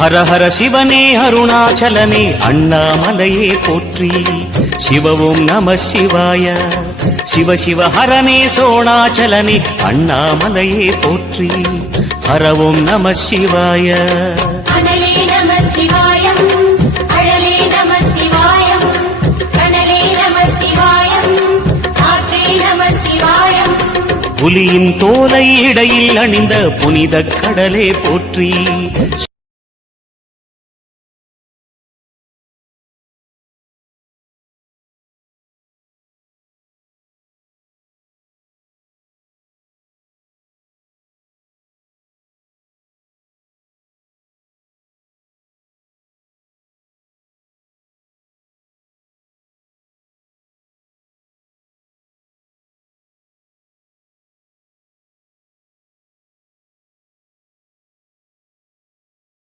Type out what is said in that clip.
ஹர ஹர சிவனே அருணாச்சலனே அண்ணாமலையே போற்றி. சிவ ஓம் நம சிவாய. சிவ சிவ ஹரனே சோணாச்சலனே அண்ணாமலையே போற்றி. ஹர ஓம் நம சிவாய. அனலே நம சிவாயம், அழலே நம சிவாயம், கனலே நம சிவாயம், ஆற்றே நம சிவாயம். புலியின் தோலை இடையில் அணிந்த புனித கடலே போற்றி.